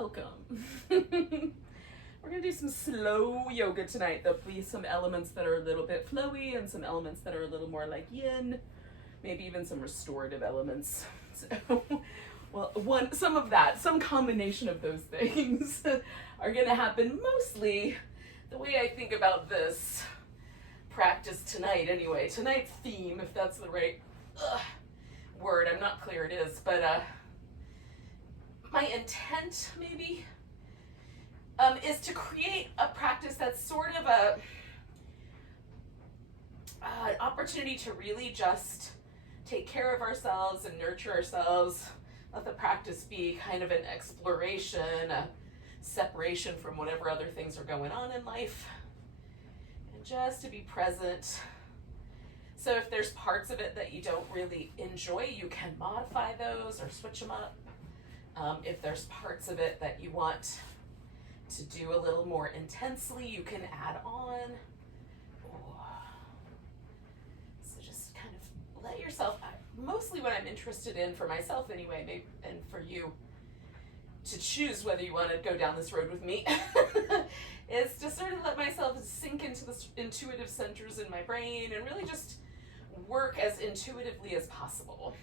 welcome. We're gonna do some slow yoga tonight. There'll be some elements that are a little bit flowy and some elements that are a little more like yin, maybe even some restorative elements. So, well, some combination of those things are gonna happen mostly the way I think about this practice tonight anyway. Tonight's theme, if that's the right word, I'm not clear it is, but my intent maybe is to create a practice that's sort of an opportunity to really just take care of ourselves and nurture ourselves. Let the practice be kind of an exploration, a separation from whatever other things are going on in life, and just to be present. So if there's parts of it that you don't really enjoy, you can modify those or switch them up. If there's parts of it that you want to do a little more intensely, you can add on. So just kind of let yourself, mostly what I'm interested in for myself anyway, maybe, and for you to choose whether you want to go down this road with me, is to sort of let myself sink into the intuitive centers in my brain and really just work as intuitively as possible.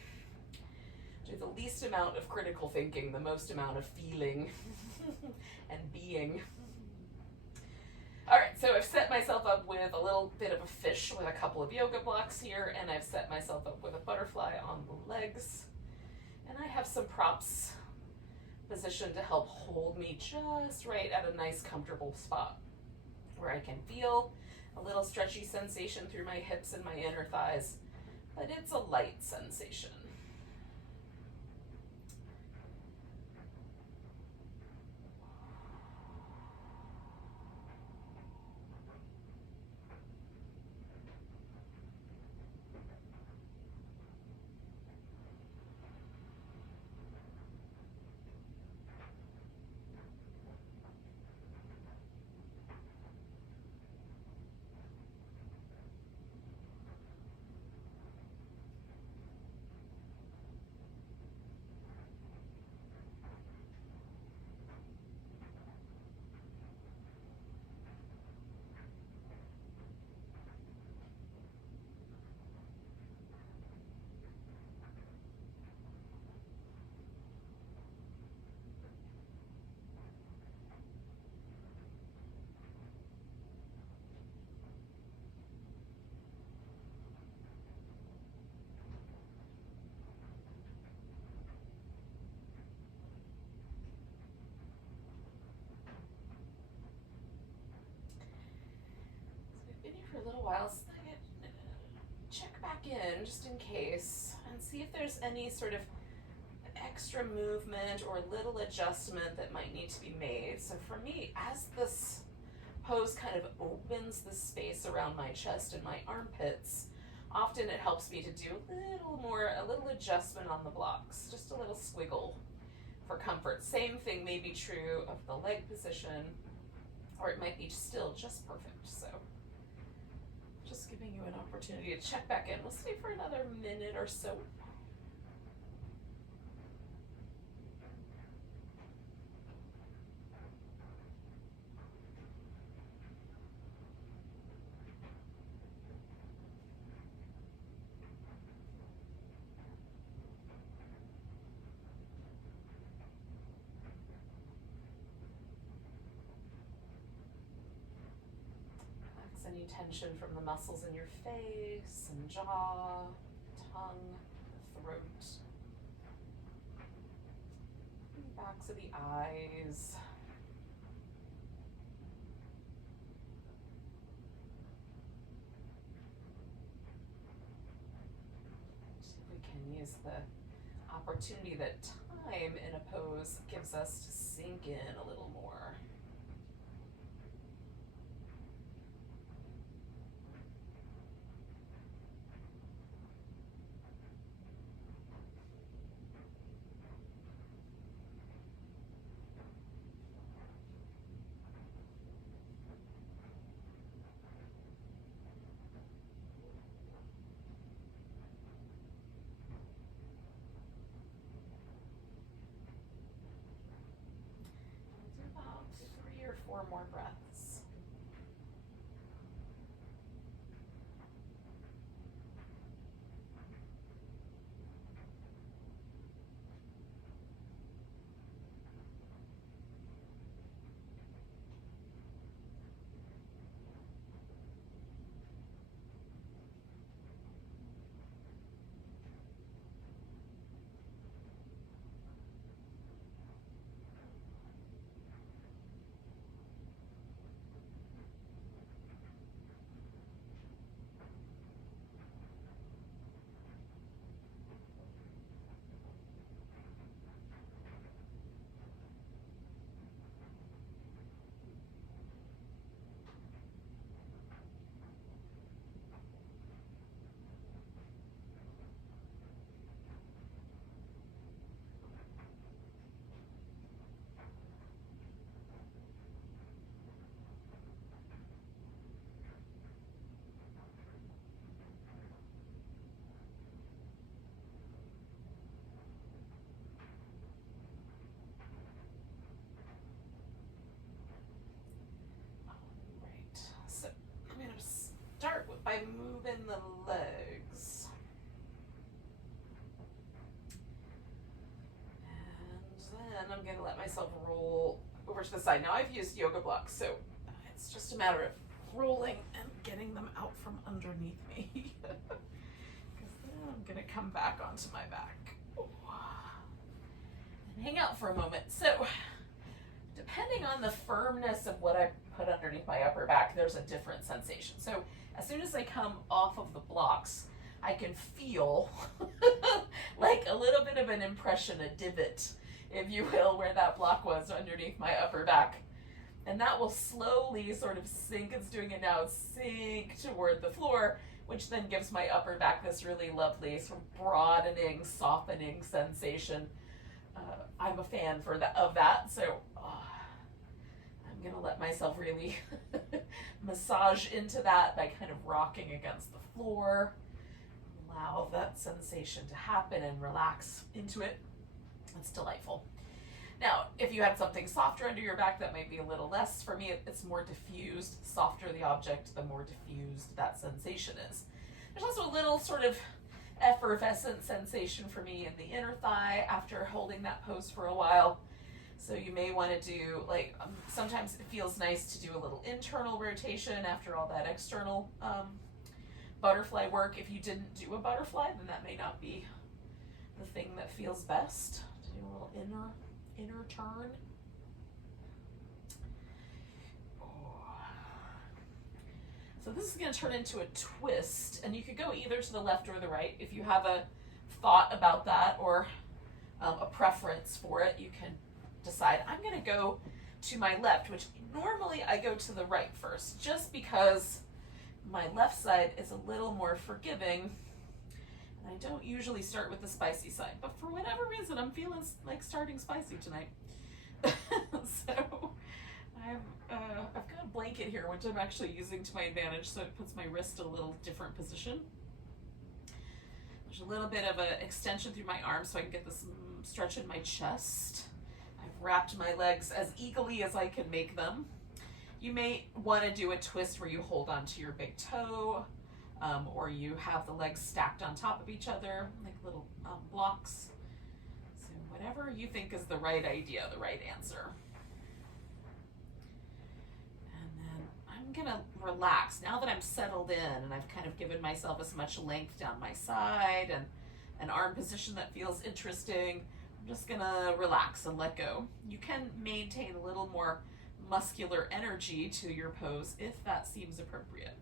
Do the least amount of critical thinking, the most amount of feeling and being. All right, so I've set myself up with a little bit of a fish with a couple of yoga blocks here, and I've set myself up with a butterfly on the legs. And I have some props positioned to help hold me just right at a nice comfortable spot where I can feel a little stretchy sensation through my hips and my inner thighs, but it's a light sensation. For a little while, so check back in just in case and see if there's any sort of extra movement or little adjustment that might need to be made. So for me, as this pose kind of opens the space around my chest and my armpits, often it helps me to do a little adjustment on the blocks, just a little squiggle for comfort. Same thing may be true of the leg position, or it might be still just perfect. So just giving you an opportunity to check back in. We'll stay for another minute or so. Any tension from the muscles in your face and jaw, tongue, throat, backs of the eyes. We can use the opportunity that time in a pose gives us to sink in a little more. 4 more breaths. So I'm going to start by moving the legs. And then I'm going to let myself roll over to the side. Now I've used yoga blocks, so it's just a matter of rolling and getting them out from underneath me. Because then I'm going to come back onto my back. And hang out for a moment. So depending on the firmness of what I put underneath my upper back, there's a different sensation. So as soon as I come off of the blocks, I can feel like a little bit of an impression, a divot, if you will, where that block was underneath my upper back. And that will slowly sort of sink, it's doing it now, sink toward the floor, which then gives my upper back this really lovely sort of broadening, softening sensation. I'm a fan of that, so I'm going to let myself really massage into that by kind of rocking against the floor. Allow that sensation to happen and relax into it. It's delightful. Now, if you had something softer under your back, that might be a little less. For me, it's more diffused. Softer the object, the more diffused that sensation is. There's also a little sort of effervescent sensation for me in the inner thigh after holding that pose for a while. So you may want to do, like, sometimes it feels nice to do a little internal rotation after all that external butterfly work. If you didn't do a butterfly, then that may not be the thing that feels best. To do a little inner turn. So this is going to turn into a twist, and you could go either to the left or the right. If you have a thought about that or a preference for it, you can decide. I'm going to go to my left, which normally I go to the right first, just because my left side is a little more forgiving. And I don't usually start with the spicy side, but for whatever reason, I'm feeling like starting spicy tonight. So I've got a blanket here, which I'm actually using to my advantage, so it puts my wrist in a little different position. There's a little bit of an extension through my arm so I can get this stretch in my chest. I've wrapped my legs as eagerly as I can make them. You may want to do a twist where you hold onto your big toe, or you have the legs stacked on top of each other, like little blocks. So whatever you think is the right idea, the right answer. And then I'm gonna relax. Now that I'm settled in and I've kind of given myself as much length down my side and an arm position that feels interesting, I'm just gonna relax and let go. You can maintain a little more muscular energy to your pose if that seems appropriate.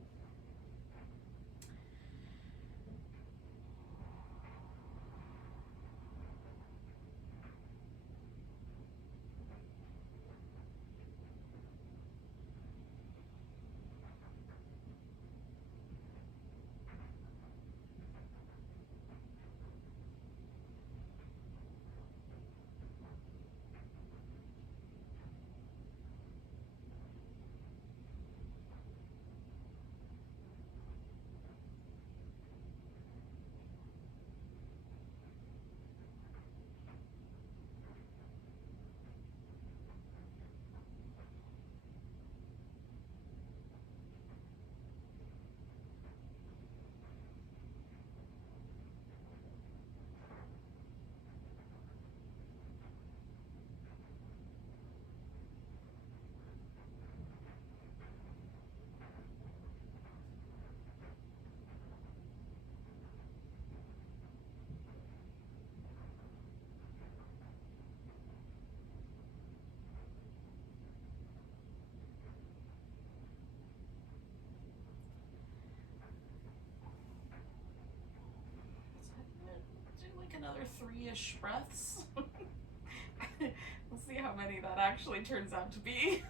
another 3-ish breaths. We'll see how many that actually turns out to be.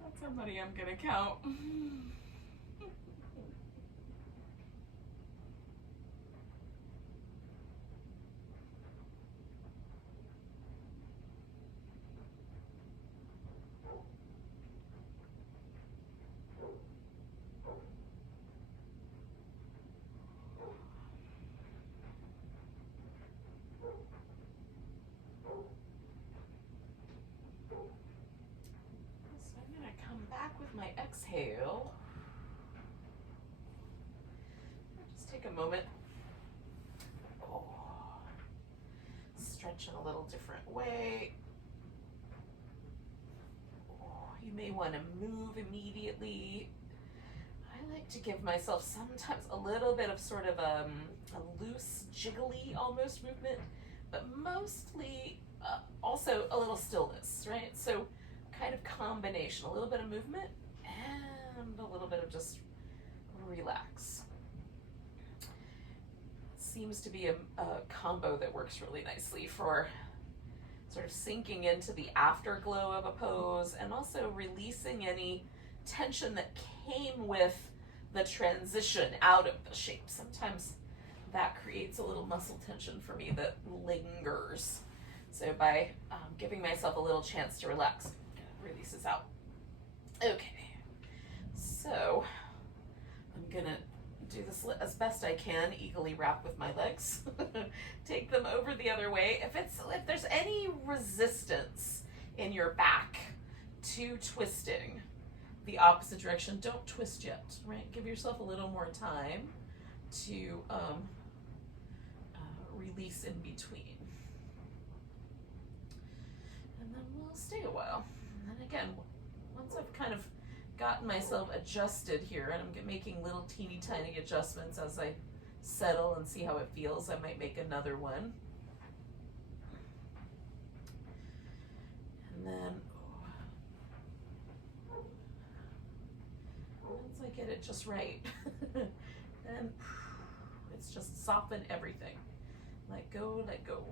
That's how many I'm gonna count. My exhale. Just take a moment. Oh. Stretch in a little different way. Oh, you may want to move immediately. I like to give myself sometimes a little bit of sort of a loose, jiggly almost movement, but mostly also a little stillness, right? So kind of combination, a little bit of movement and a little bit of just relax. Seems to be a combo that works really nicely for sort of sinking into the afterglow of a pose and also releasing any tension that came with the transition out of the shape. Sometimes that creates a little muscle tension for me that lingers. So by giving myself a little chance to relax, releases out. Okay, so I'm gonna do this as best I can, eagerly wrap with my legs. Take them over the other way. If there's any resistance in your back to twisting the opposite direction, don't twist yet, right? Give yourself a little more time to release in between. And then we'll stay a while. And then again, once I've kind of gotten myself adjusted here, and I'm making little teeny tiny adjustments as I settle and see how it feels, I might make another one. And then once I get it just right, then it's just soften everything. Let go, let go.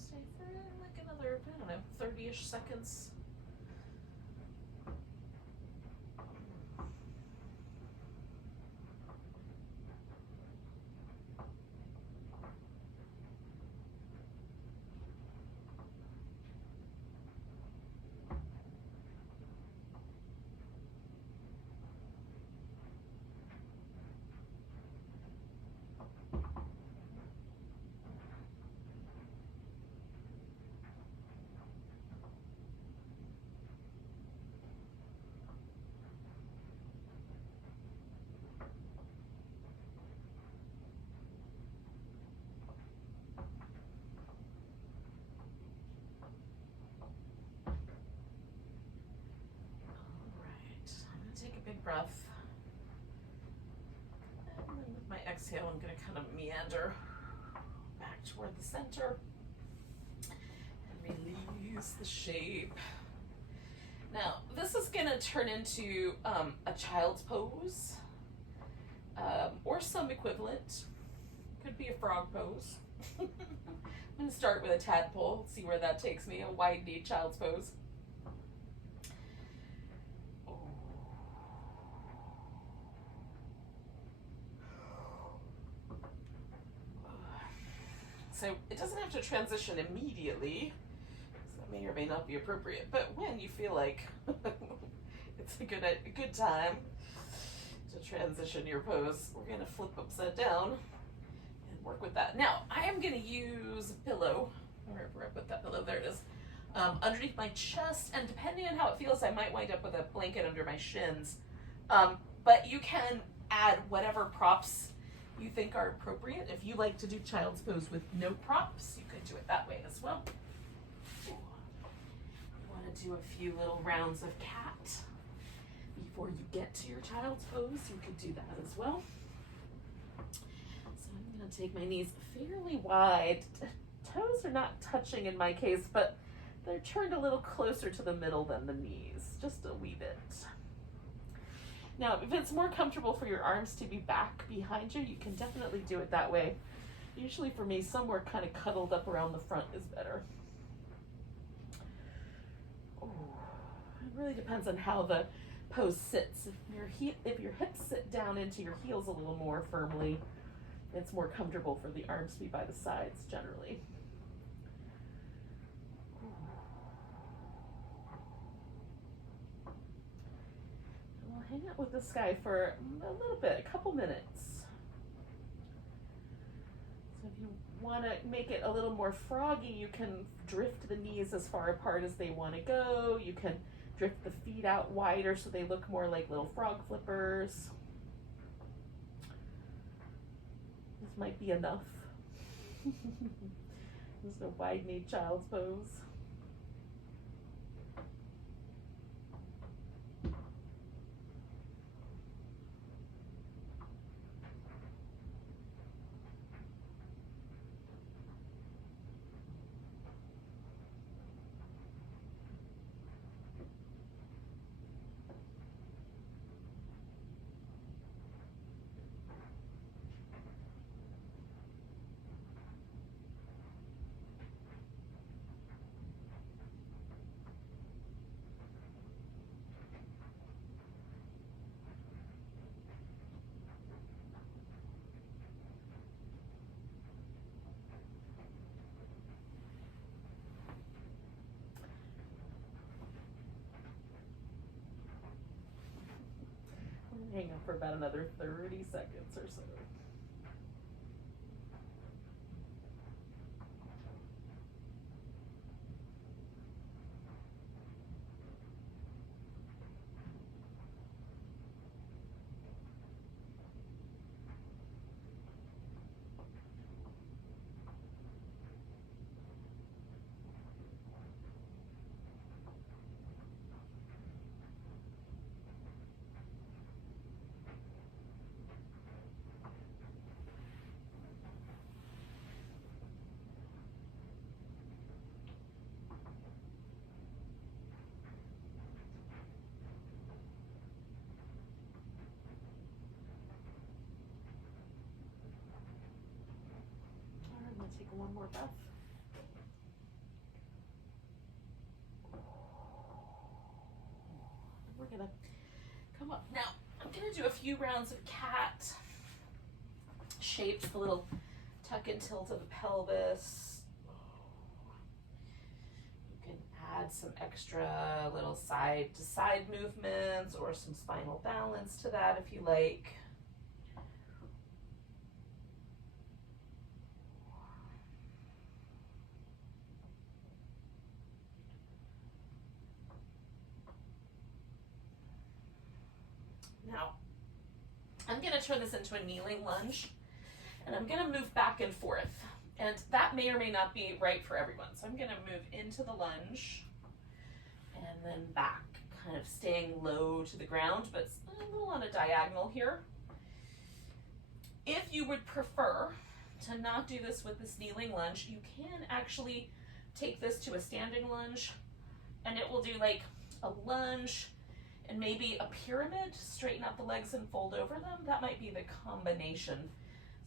Stay for like another, I don't know, 30-ish seconds. Take a big breath. And then with my exhale, I'm going to kind of meander back toward the center and release the shape. Now, this is going to turn into a child's pose or some equivalent. Could be a frog pose. I'm going to start with a tadpole, see where that takes me, a wide knee child's pose. So it doesn't have to transition immediately, so that may or may not be appropriate, but when you feel like it's a good time to transition your pose, we're going to flip upside down and work with that. Now, I am going to use a pillow, wherever I put that pillow, there it is, underneath my chest, and depending on how it feels, I might wind up with a blanket under my shins. But you can add whatever props you think are appropriate. If you like to do child's pose with no props, you could do it that way as well. You want to do a few little rounds of cat before you get to your child's pose. You could do that as well. So I'm going to take my knees fairly wide. Toes are not touching in my case, but they're turned a little closer to the middle than the knees, just a wee bit. Now, if it's more comfortable for your arms to be back behind you, you can definitely do it that way. Usually for me, somewhere kind of cuddled up around the front is better. Ooh, it really depends on how the pose sits. If your hips sit down into your heels a little more firmly, it's more comfortable for the arms to be by the sides generally. Hang out with this guy for a little bit, a couple minutes. So if you want to make it a little more froggy, you can drift the knees as far apart as they want to go. You can drift the feet out wider so they look more like little frog flippers. This might be enough. This is a wide knee child's pose. Hang out for about another 30 seconds or so. Take one more breath. We're gonna come up. Now, I'm gonna do a few rounds of cat shapes, the little tuck and tilt of the pelvis. You can add some extra little side to side movements or some spinal balance to that if you like. Now, I'm going to turn this into a kneeling lunge, and I'm going to move back and forth, and that may or may not be right for everyone. So I'm going to move into the lunge and then back, kind of staying low to the ground, but a little on a diagonal here. If you would prefer to not do this with this kneeling lunge, you can actually take this to a standing lunge, and it will do like a lunge and maybe a pyramid, straighten out the legs and fold over them. That might be the combination.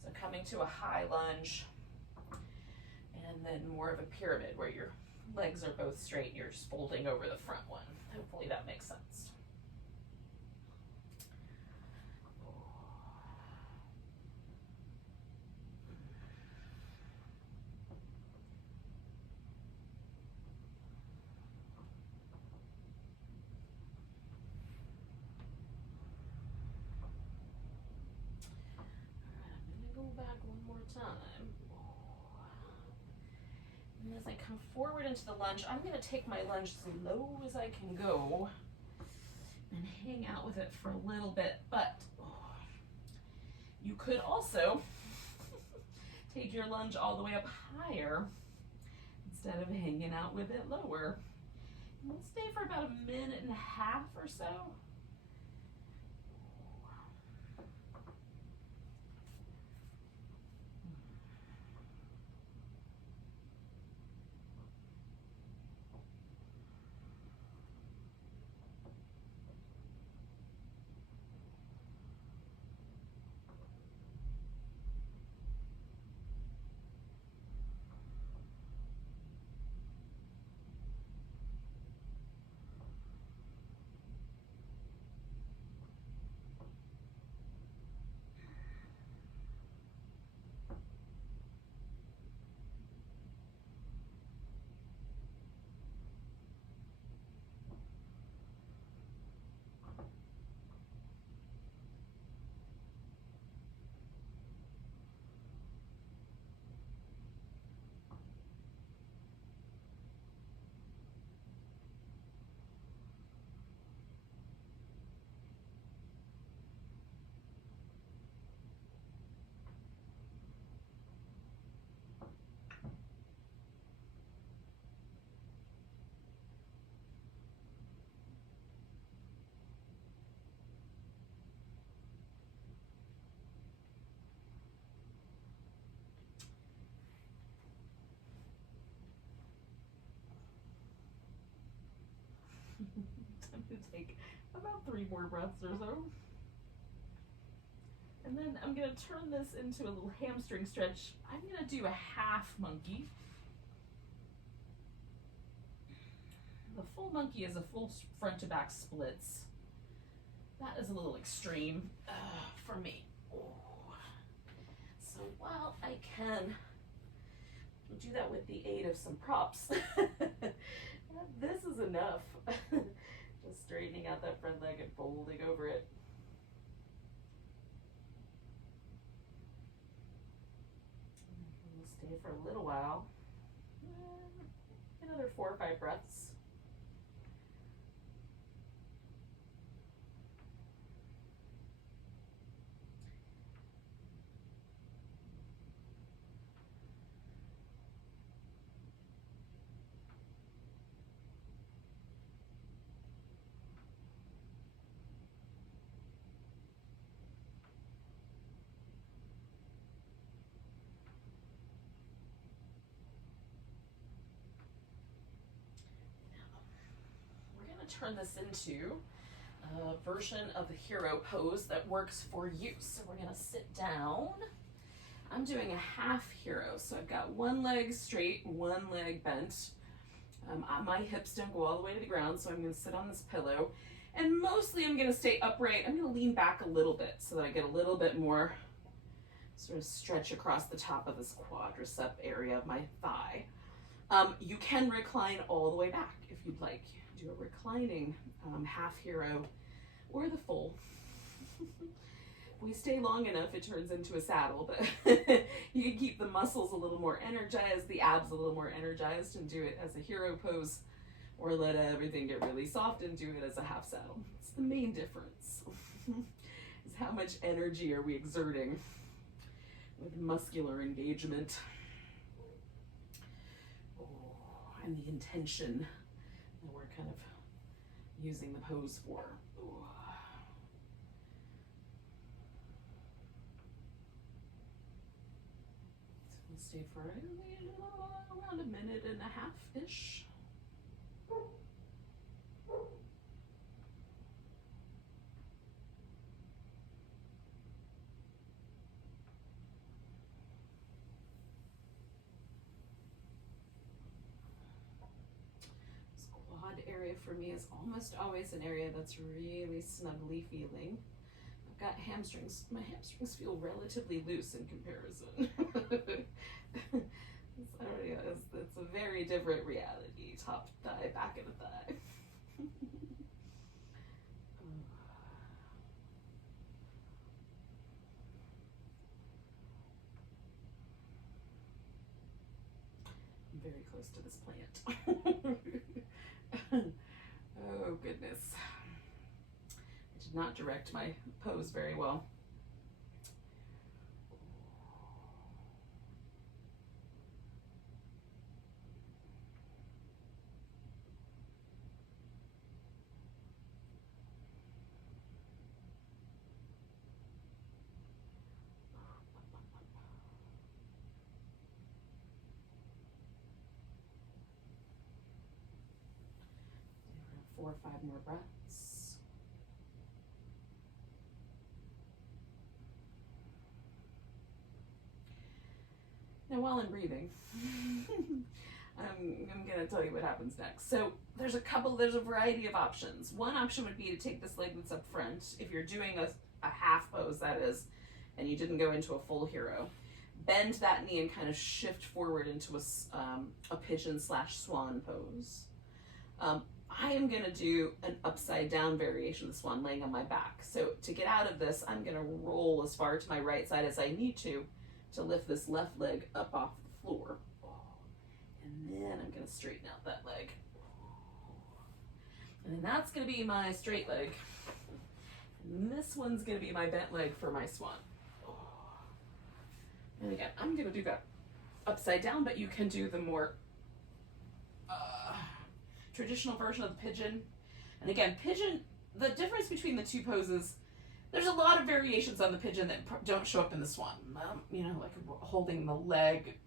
So coming to a high lunge and and more of a pyramid where your legs are both straight and you're just folding over the front one. Hopefully that makes sense. Back one more time. And as I come forward into the lunge, I'm going to take my lunge as low as I can go and hang out with it for a little bit. But you could also take your lunge all the way up higher instead of hanging out with it lower. And we'll stay for about 1.5 minutes or so. I'm going to take about 3 more breaths or so. And then I'm going to turn this into a little hamstring stretch. I'm going to do a half monkey. The full monkey is a full front to back splits. That is a little extreme for me. So while I can do that with the aid of some props, this is enough. Just straightening out that front leg and folding over it. We'll stay for a little while. Another 4 or 5 breaths. Turn this into a version of the hero pose that works for you. So we're going to sit down. I'm doing a half hero. So I've got one leg straight, one leg bent. My hips don't go all the way to the ground, so I'm going to sit on this pillow. And mostly I'm going to stay upright. I'm going to lean back a little bit so that I get a little bit more sort of stretch across the top of this quadricep area of my thigh. You can recline all the way back if you'd like. Do a reclining half hero or the full. If we stay long enough, it turns into a saddle, but you can keep the muscles a little more energized, the abs a little more energized, and do it as a hero pose, or let everything get really soft and do it as a half saddle. It's the main difference. Is how much energy are we exerting with muscular engagement. And the intention that we're kind of using the pose for. So we'll stay for around 1.5 minutes-ish. for me is almost always an area that's really snuggly feeling. I've got hamstrings. My hamstrings feel relatively loose in comparison. It's a very different reality. Top thigh, back of the thigh. I'm very close to this plant. Oh goodness. I did not direct my pose very well. Four or five more breaths. Now, while I'm breathing, I'm going to tell you what happens next. So there's a variety of options. One option would be to take this leg that's up front, if you're doing a half pose, that is, and you didn't go into a full hero. Bend that knee and kind of shift forward into a pigeon/swan pose. I am going to do an upside down variation of the swan, laying on my back. So to get out of this, I'm going to roll as far to my right side as I need to lift this left leg up off the floor. And then I'm going to straighten out that leg. And then that's going to be my straight leg. And this one's going to be my bent leg for my swan. And again, I'm going to do that upside down, but you can do the more traditional version of the pigeon. And again, pigeon, the difference between the two poses, there's a lot of variations on the pigeon that don't show up in the swan. You know, like holding the leg,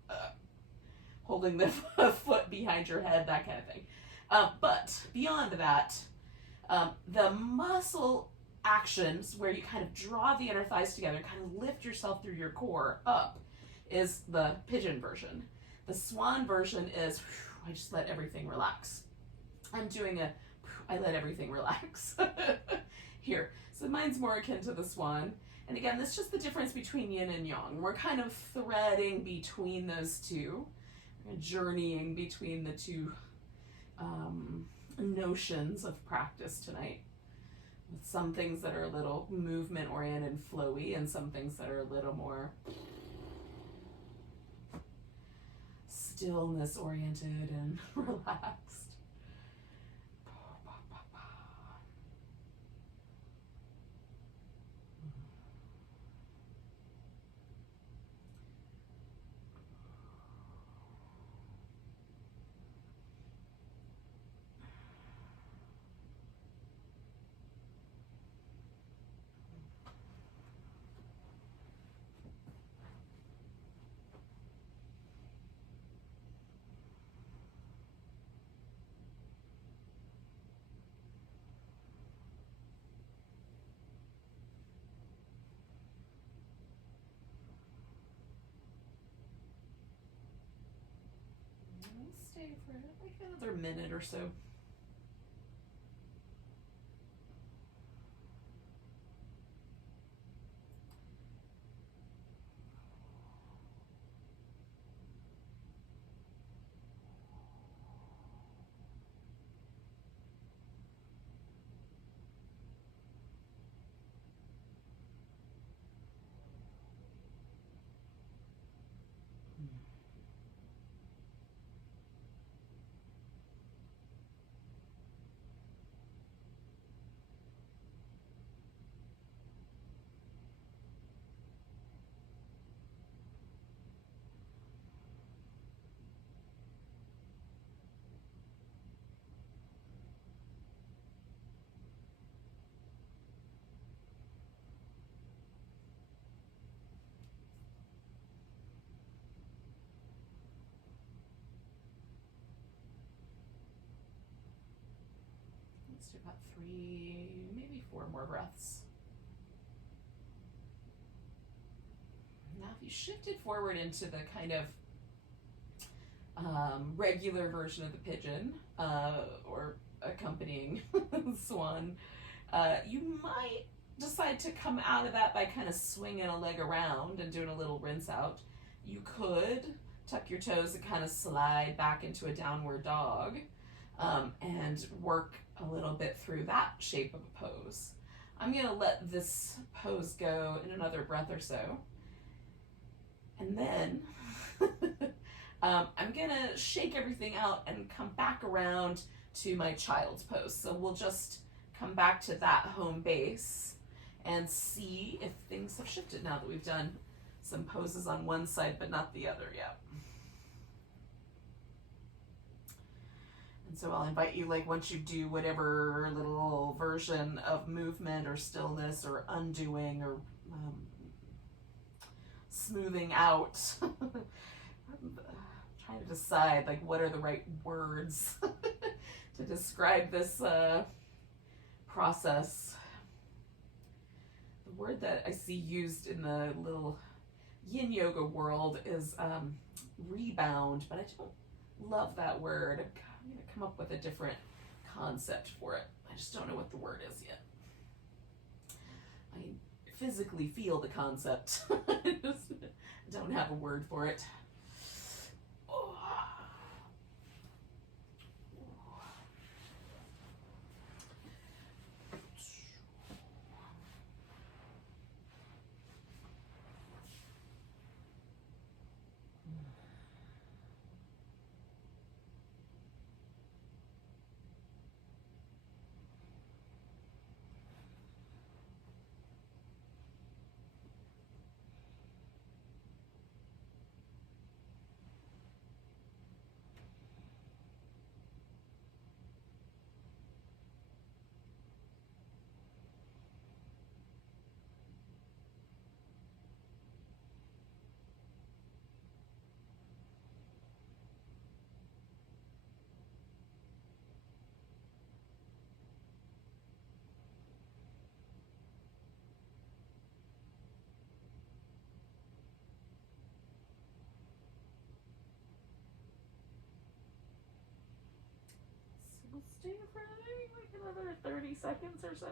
holding the foot behind your head, that kind of thing. But beyond that, the muscle actions where you kind of draw the inner thighs together, kind of lift yourself through your core up, is the pigeon version. The swan version is, I just let everything relax. I'm doing I let everything relax here. So mine's more akin to the swan. And again, that's just the difference between yin and yang. We're kind of threading between those two, journeying between the two notions of practice tonight. With some things that are a little movement oriented and flowy, and some things that are a little more stillness oriented and relaxed. Stay for like another minute or so. Let's do about 3, maybe 4 more breaths. Now, if you shifted forward into the kind of regular version of the pigeon, or accompanying swan. You might decide to come out of that by kind of swinging a leg around and doing a little rinse out. You could tuck your toes and kind of slide back into a downward dog, and work a little bit through that shape of a pose. I'm going to let this pose go in another breath or so. And then I'm going to shake everything out and come back around to my child's pose. So we'll just come back to that home base and see if things have shifted now that we've done some poses on one side but not the other yet. And so I'll invite you, like, once you do whatever little version of movement or stillness or undoing or smoothing out, I'm trying to decide, like, what are the right words to describe this process. The word that I see used in the little yin yoga world is rebound, but I don't love that word. I'm going to come up with a different concept for it. I just don't know what the word is yet. I physically feel the concept. I just don't have a word for it. We'll stay for like another 30 seconds or so.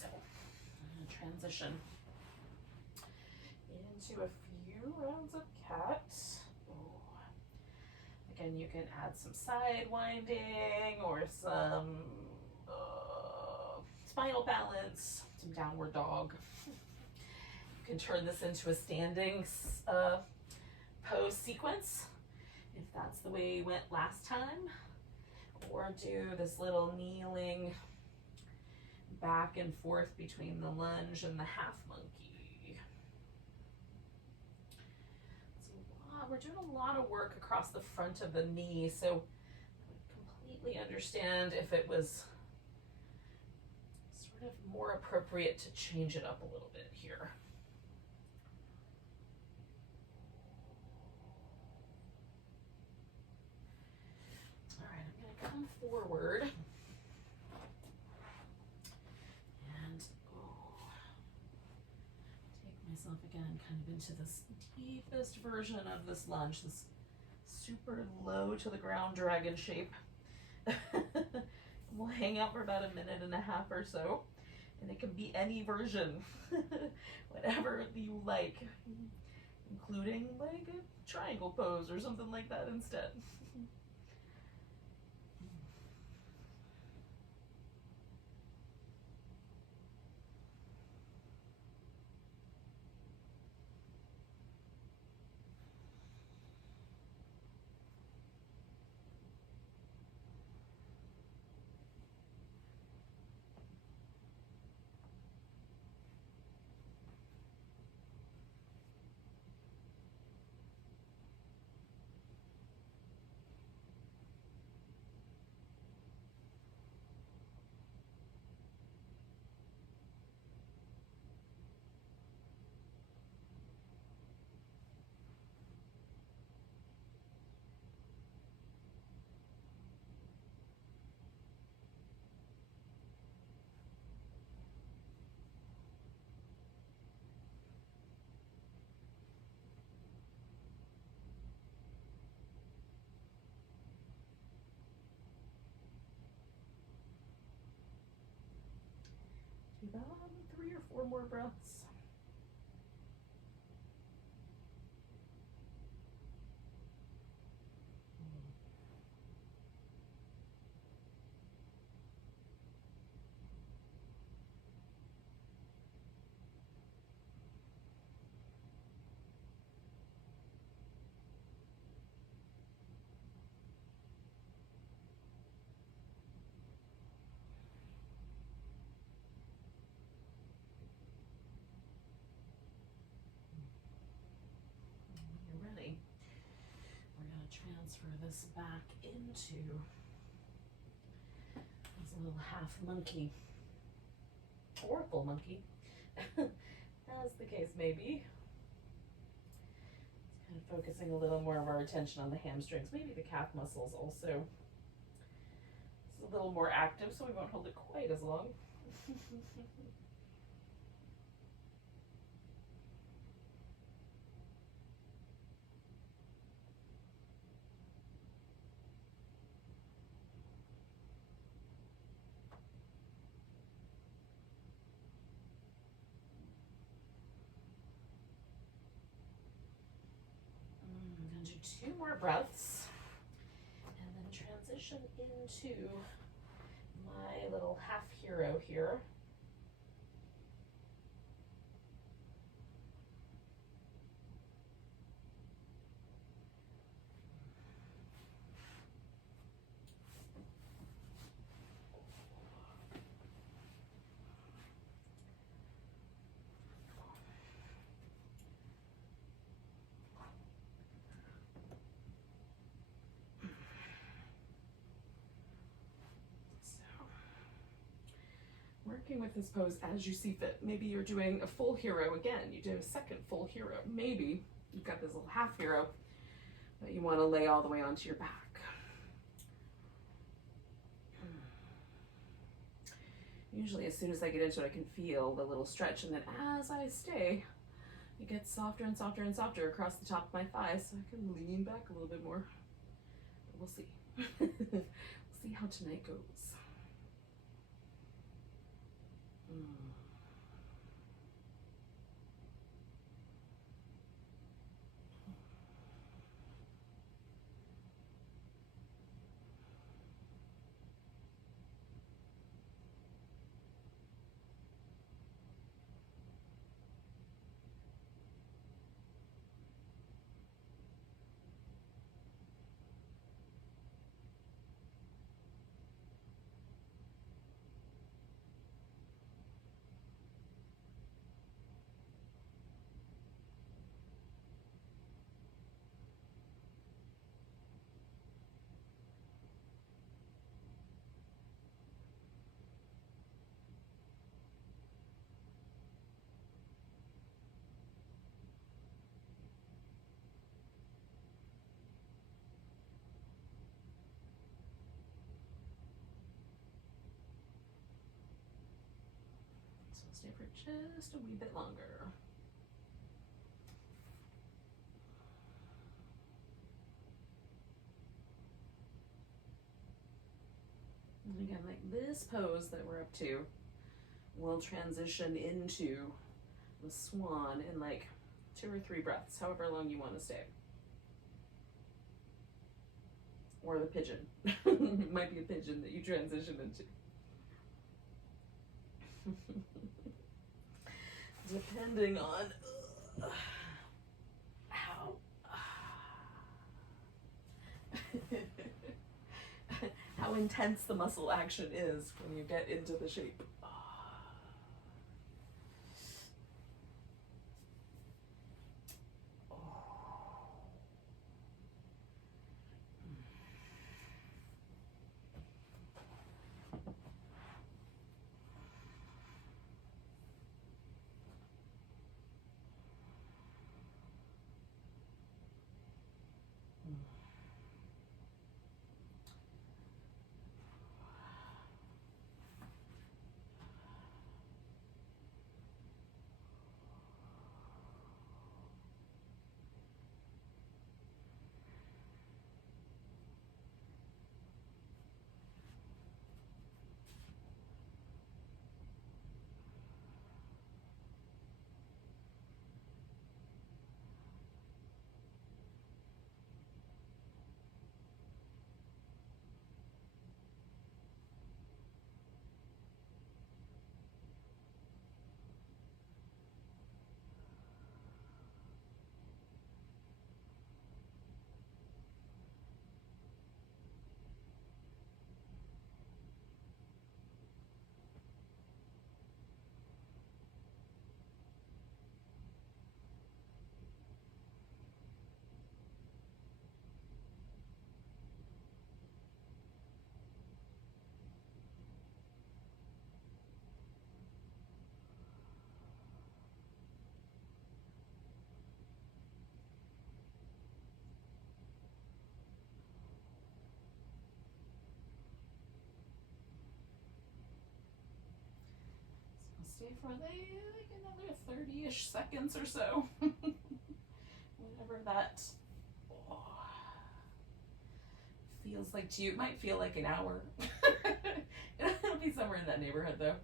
So, I'm going to transition into a few rounds of cat. Again, you can add some side winding or some spinal balance, some downward dog. You can turn this into a standing pose sequence if that's the way you went last time, or do this little kneeling back and forth between the lunge and the half monkey. We're doing a lot of work across the front of the knee, so I would completely understand if it was sort of more appropriate to change it up a little bit here. All right, I'm going to come forward and take myself again kind of into this deepest version of this lunge, this super low to the ground dragon shape. We'll hang out for about a minute and a half or so, and it can be any version, whatever you like, including like a triangle pose or something like that instead. 4 more breaths. You're ready. We're going to transfer this back into this little half monkey, or full monkey, as the case may be. It's kind of focusing a little more of our attention on the hamstrings, maybe the calf muscles also. It's a little more active, so we won't hold it quite as long. I'm going to do 2 more breaths and then transition into my little half hero here. Working with this pose as you see fit. Maybe you're doing a full hero again. You do a second full hero. Maybe you've got this little half hero that you want to lay all the way onto your back. Usually as soon as I get into it, I can feel the little stretch, and then as I stay, it gets softer and softer and softer across the top of my thighs, so I can lean back a little bit more. But we'll see. We'll see how tonight goes. So I'll stay for just a wee bit longer. And again, like this pose that we're up to will transition into the swan in like 2 or 3 breaths, however long you want to stay. Or the pigeon. It might be a pigeon that you transition into. Depending on how intense the muscle action is when you get into the shape. Stay for like another 30-ish seconds or so. Whatever that feels like to you. It might feel like an hour. It'll be somewhere in that neighborhood though.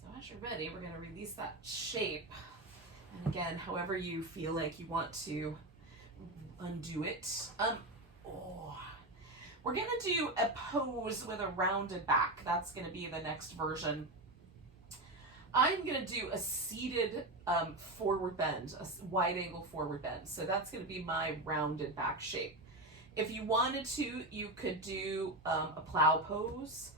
So as you're ready, we're going to release that shape. And again, however you feel like you want to undo it. We're going to do a pose with a rounded back. That's going to be the next version. I'm going to do a seated forward bend, a wide angle forward bend. So that's going to be my rounded back shape. If you wanted to, you could do a plow pose.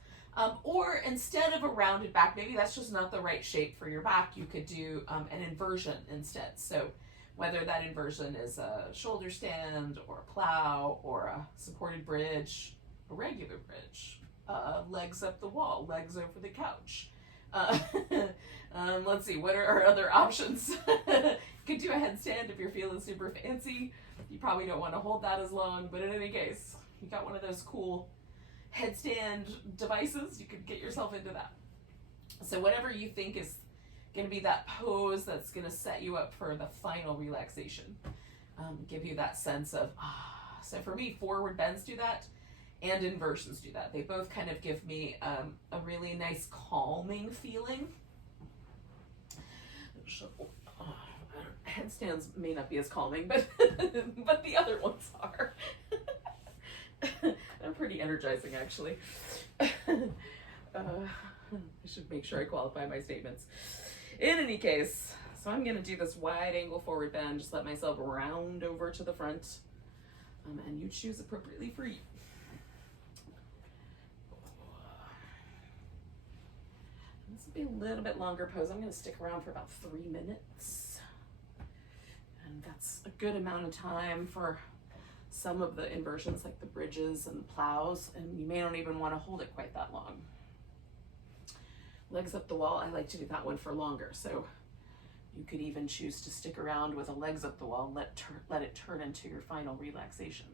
Or instead of a rounded back, maybe that's just not the right shape for your back, you could do an inversion instead. So whether that inversion is a shoulder stand or a plow or a supported bridge, a regular bridge, legs up the wall, legs over the couch. Let's see, what are our other options? You could do a headstand if you're feeling super fancy. You probably don't want to hold that as long, but in any case, you got one of those cool headstand devices, you could get yourself into that. So whatever you think is going to be that pose that's going to set you up for the final relaxation, give you that sense of So for me, forward bends do that and inversions do that. They both kind of give me a really nice calming feeling. Headstands may not be as calming, but but the other ones are. They're pretty energizing, actually. I should make sure I qualify my statements. In any case, so I'm going to do this wide angle forward bend, just let myself round over to the front, and you choose appropriately for you. This will be a little bit longer pose. I'm going to stick around for about 3 minutes. And that's a good amount of time for some of the inversions like the bridges and the plows, and you may not even want to hold it quite that long. Legs up the wall, I like to do that one for longer, so you could even choose to stick around with a legs up the wall and let it turn into your final relaxation.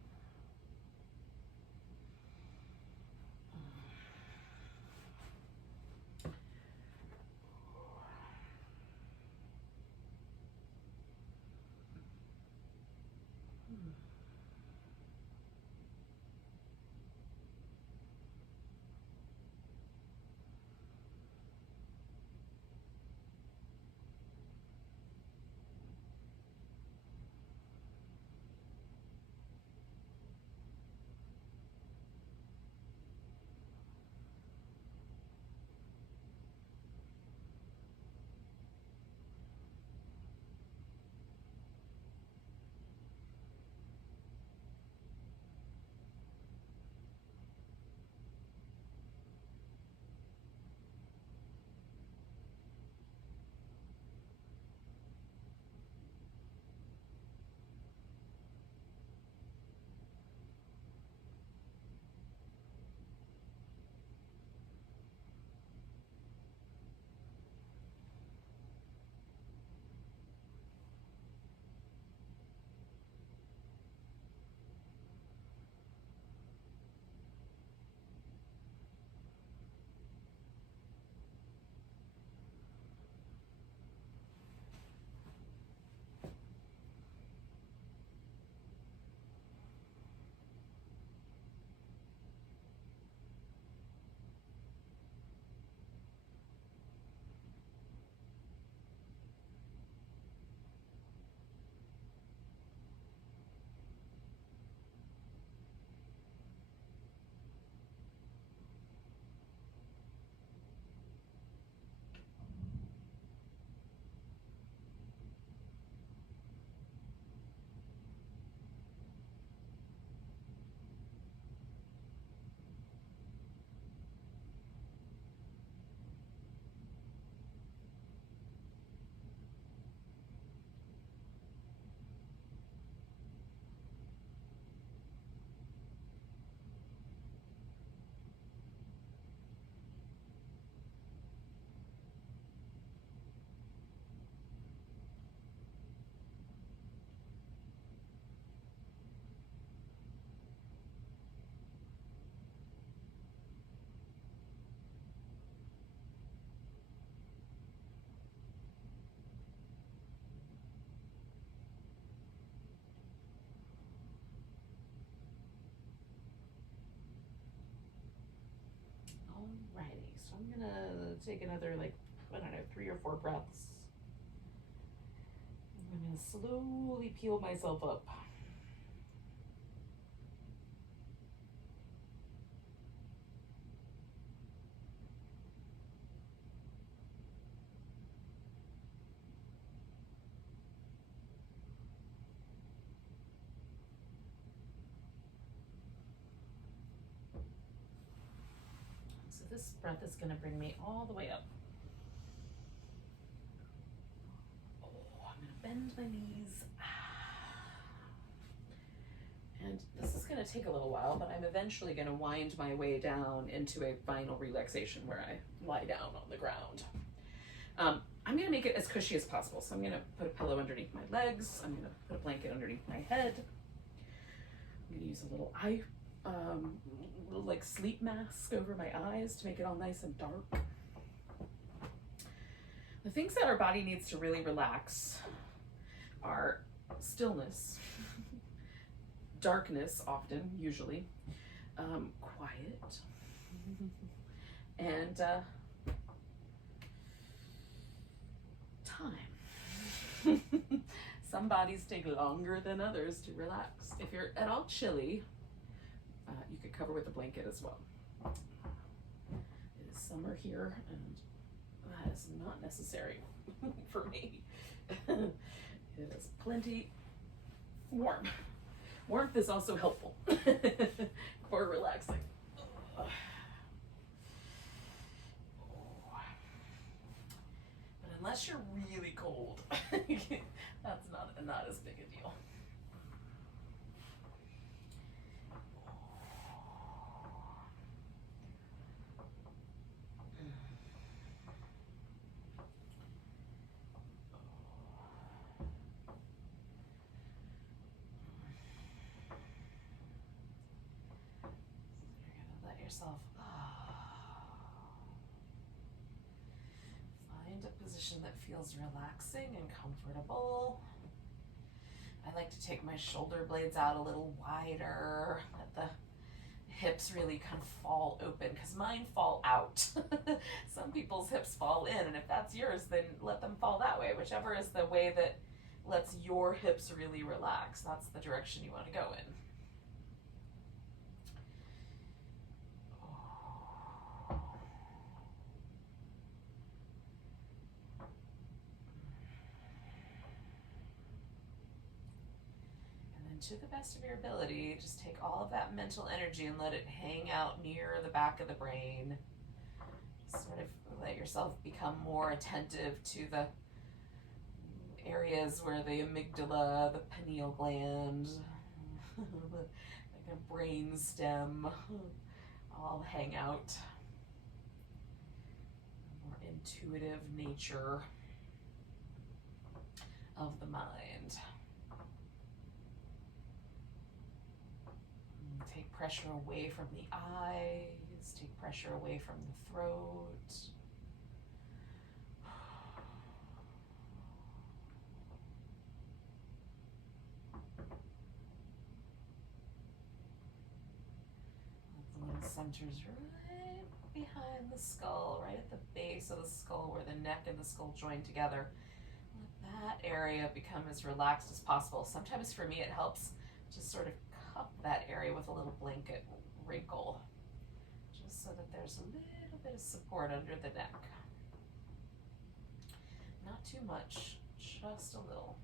I'm gonna take another, like, I don't know, 3 or 4 breaths. I'm gonna slowly peel myself up. So this breath is gonna bring me all the way up. Oh, I'm gonna bend my knees. And this is going to take a little while, but I'm eventually going to wind my way down into a final relaxation where I lie down on the ground. I'm going to make it as cushy as possible. So I'm going to put a pillow underneath my legs. I'm going to put a blanket underneath my head. I'm going to use a little like sleep mask over my eyes to make it all nice and dark. The things that our body needs to really relax are stillness, darkness, often, usually, quiet, and time. Some bodies take longer than others to relax. If you're at all chilly, you could cover with a blanket as well. It is summer here, and that is not necessary for me. It is plenty warm. Warmth is also helpful for relaxing. But unless you're really cold, that's not as big a deal. Yourself. Find a position that feels relaxing and comfortable. I like to take my shoulder blades out a little wider, let the hips really kind of fall open, because mine fall out. Some people's hips fall in, and if that's yours, then let them fall that way. Whichever is the way that lets your hips really relax, that's the direction you want to go in. To the best of your ability, just take all of that mental energy and let it hang out near the back of the brain. Sort of let yourself become more attentive to the areas where the amygdala, the pineal gland, like a brain stem, all hang out. A more intuitive nature of the mind. Take pressure away from the eyes, take pressure away from the throat. The one centers right behind the skull, right at the base of the skull where the neck and the skull join together. Let that area become as relaxed as possible. Sometimes for me it helps just sort of cup that area with a little blanket wrinkle, just so that there's a little bit of support under the neck. Not too much, just a little.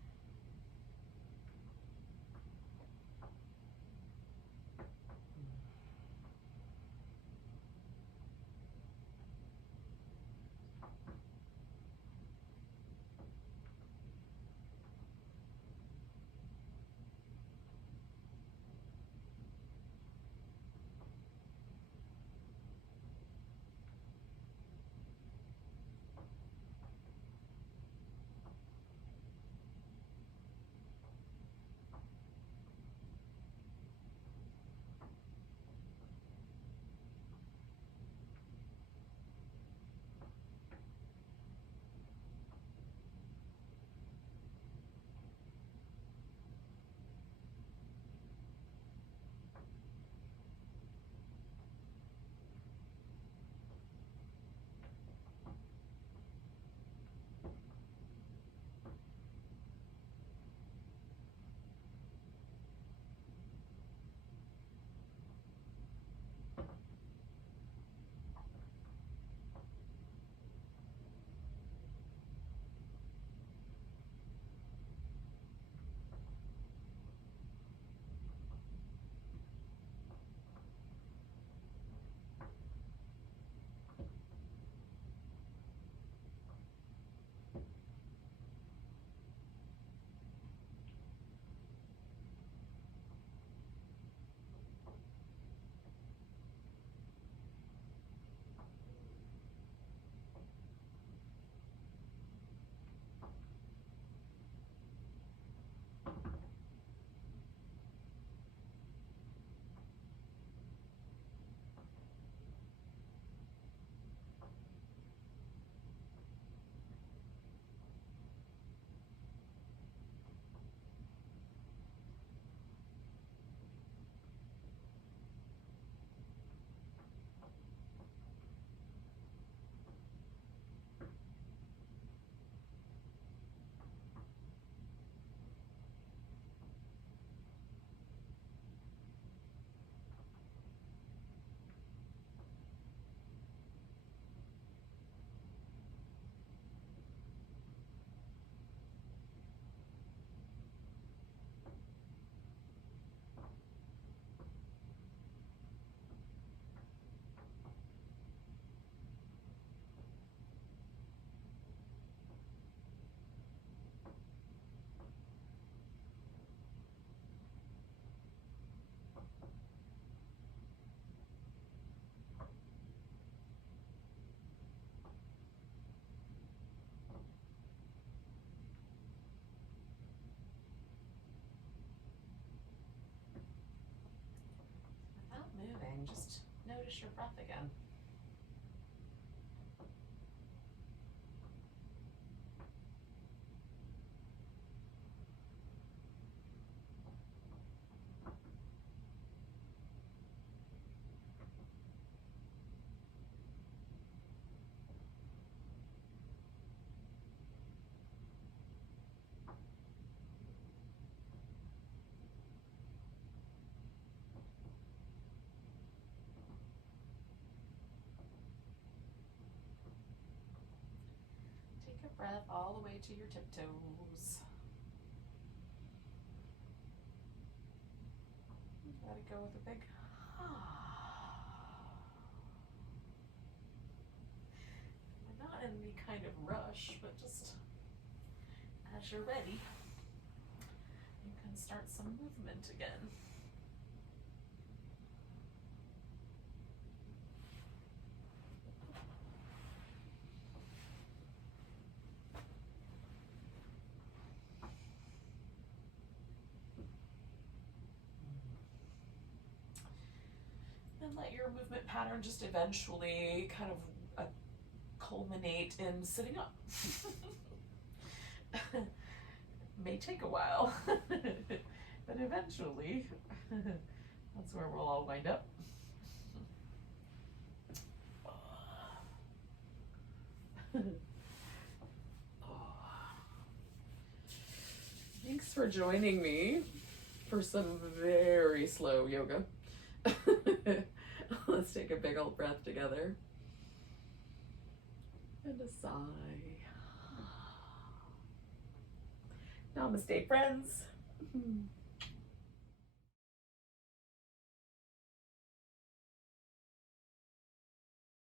breathing. Just notice your breath again. Take a breath all the way to your tiptoes. Let it go with a big We're not in any kind of rush, but just as you're ready, you can start some movement again. And let your movement pattern just eventually kind of culminate in sitting up. May take a while, but eventually that's where we'll all wind up. Thanks for joining me for some very slow yoga. Let's take a big old breath together. And a sigh. Namaste, friends.